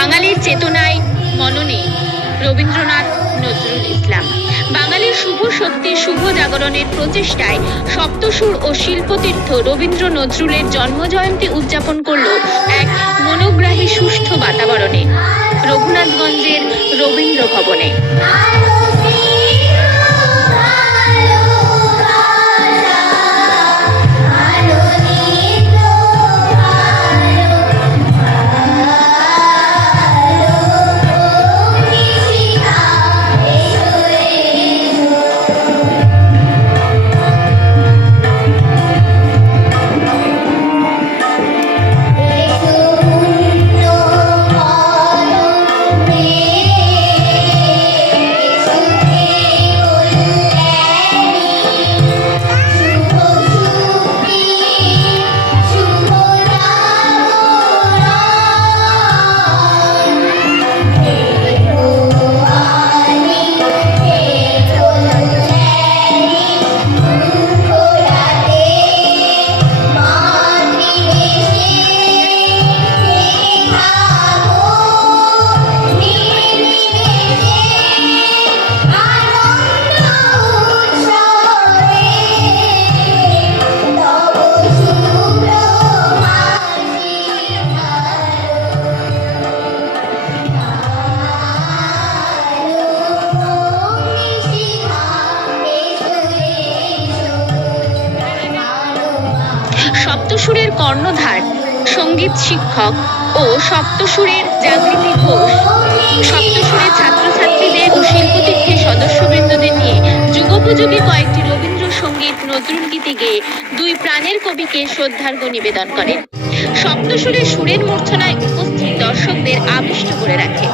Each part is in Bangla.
বাঙালির চেতনায় মননে রবীন্দ্রনাথ নজরুল ইসলাম। বাঙালির শুভ শক্তির শুভ জাগরণের প্রচেষ্টায় সপ্তসুর ও শিল্পতীর্থ রবীন্দ্র নজরুলের জন্মজয়ন্তী উদযাপন করল এক মনোগ্রাহী সুষ্ঠু বাতাবরণে রঘুনাথগঞ্জের রবীন্দ্র ভবনে। সপ্তসুরের কর্ণধার সঙ্গীত শিক্ষক ও সপ্তসুরের জাগৃতি ঘোষ সপ্তসুরের ছাত্রছাত্রীদের ও শিল্পতীর্থের সদস্যবৃন্দদের নিয়ে যুগোপযোগী কয়েকটি রবীন্দ্রসঙ্গীত নজরুল গীতি গেয়ে দুই প্রাণের কবিকে শ্রদ্ধার্ঘ্য নিবেদন করেন। সপ্তসুরের সুরের মূর্ছনায় উপস্থিত দর্শকদের আবিষ্ট করে রাখে।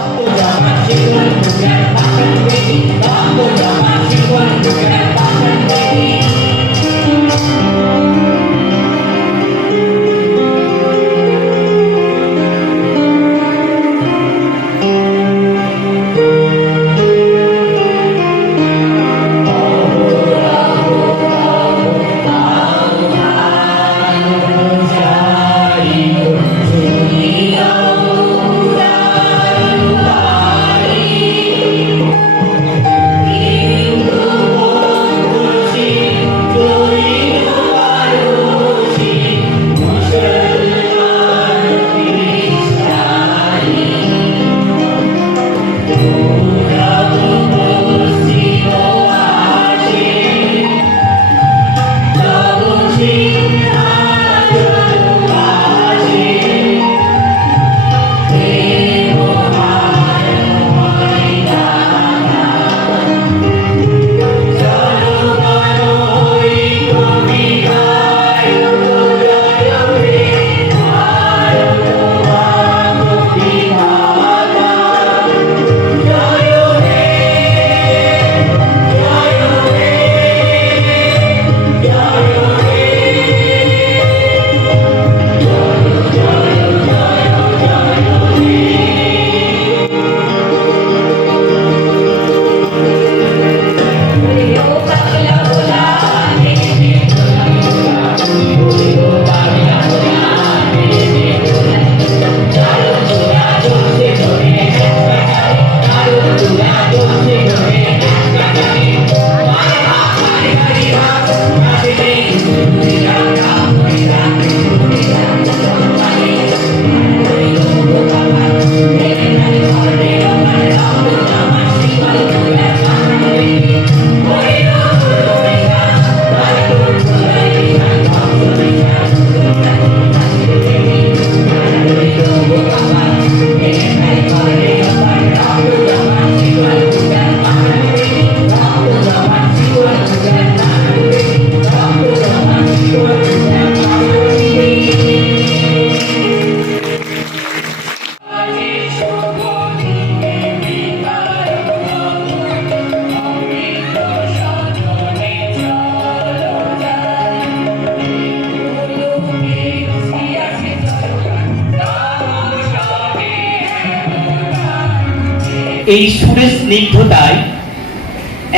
এই সুরের স্নিগ্ধতায়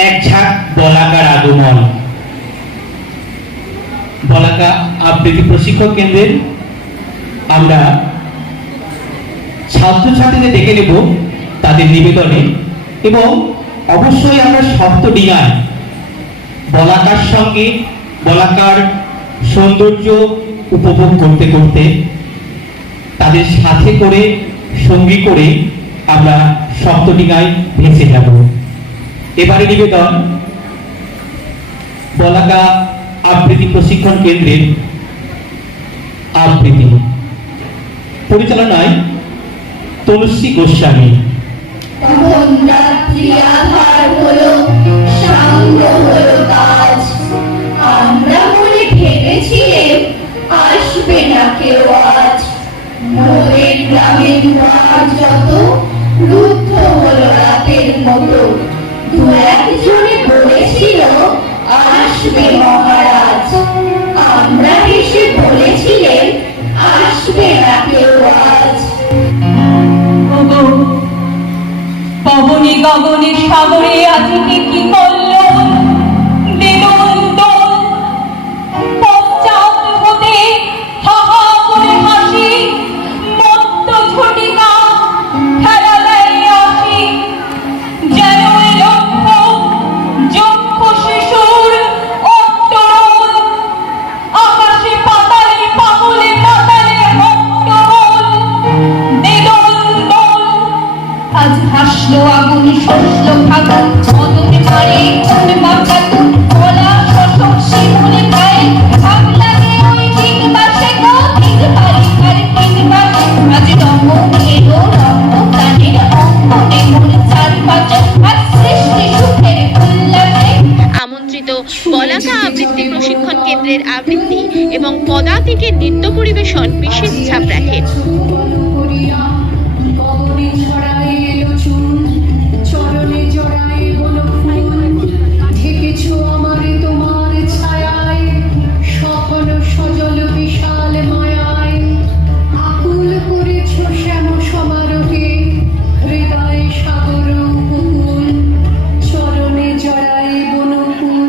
এক ঝাঁক বলাকার আগমন। বলাকা আবৃত্তি প্রশিক্ষক কেন্দ্রের আমরা ছাত্রছাত্রীদের ডেকে নেব তাদের নিবেদনে, এবং অবশ্যই আমরা সপ্তডিঙায় বলাকার সঙ্গে বলাকার সৌন্দর্য উপভোগ করতে করতে তাদের সাথে করে সঙ্গী করে আমরা সপ্তডিঙায় ভেসে যাব। এবারে নিবেদন বলাকা আবৃত্তি প্রশিক্ষণ কেন্দ্রের আবৃত্তি, পরিচালনায় তুলসী গোস্বামী। তখন রাত্রি আধার হলো, সাঙ্গ হলো কাজ। আমরা মনে ভেবেছিলেম আসবে না কেউ আজ। মোদের গ্রামের দুয়ার যত রুদ্ধ হলো রাতের মতো। দু একজনে বলেছিল আসবে মহারাজ। আমরা এসে বলেছিলেন আসবে না কেউ আজ। ওগো, পবনে গগনে সাগরে আজকে কি করল দিগন্ত, পশ্চাৎ হতে হা হা করে হাসি, মত্ত ঝটিকা খেলা দেয় আসি। যেন এ লক্ষ যক্ষ শিশুর অট্টরোল, আকাশে পাতালে পাগলে পাতালে অট্টরোল দিগন্তল। আজ হাসলো আগুন শস্য ফাগুন, মদন মারে কোন মাথাতুন, কলা শশর শিমুলে গায়ে ভাগ লাগে ওই দিন বাসে গো দিন বাড়ি আর দিন বাসে। আজ রঙ্গ এলো রঙ্গ প্রাণের অঙ্গনে মোর চারপাশে আজ সৃষ্টি সুখের উল্লাসে। আমন্ত্রিত বলাকা আবৃত্তি প্রশিক্ষণ কেন্দ্রের আবৃত্তি এবং পদাতিকের নৃত্য পরিবেশন বিশেষ ছাপ রাখে। চরণে জড়ায় বলো ফুল, ঢেকেছো আমারে তোমার ছায়ায়, সফল সজল বিশাল মায়ায়। আকুল করেছো শ্যাম সমারোহে, হৃদয় সাগর উপকূল, চরণে জড়ায় বনকুল।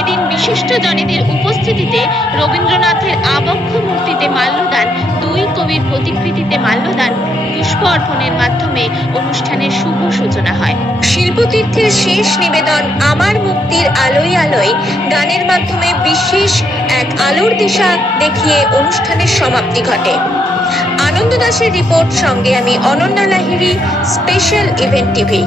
এদিন বিশিষ্ট জনেদের উপস্থিতিতে রবীন্দ্রনাথের আবক্ষ মূর্তিতে মাল্যদান, দুই কবির প্রতিকৃতিতে মাল্যদান, পুষ্প অর্পণের মাধ্যমে অনুষ্ঠানের শুভ সূচনা হয়। শিল্পতীর্থের শেষ নিবেদন আমার মুক্তির আলোয় আলোয় গানের মাধ্যমে বিশেষ এক আলোর দিশা দেখিয়ে অনুষ্ঠানের সমাপ্তি ঘটে। আনন্দ দাসের রিপোর্ট, সঙ্গে আমি Ananya Lahiri, special event TV.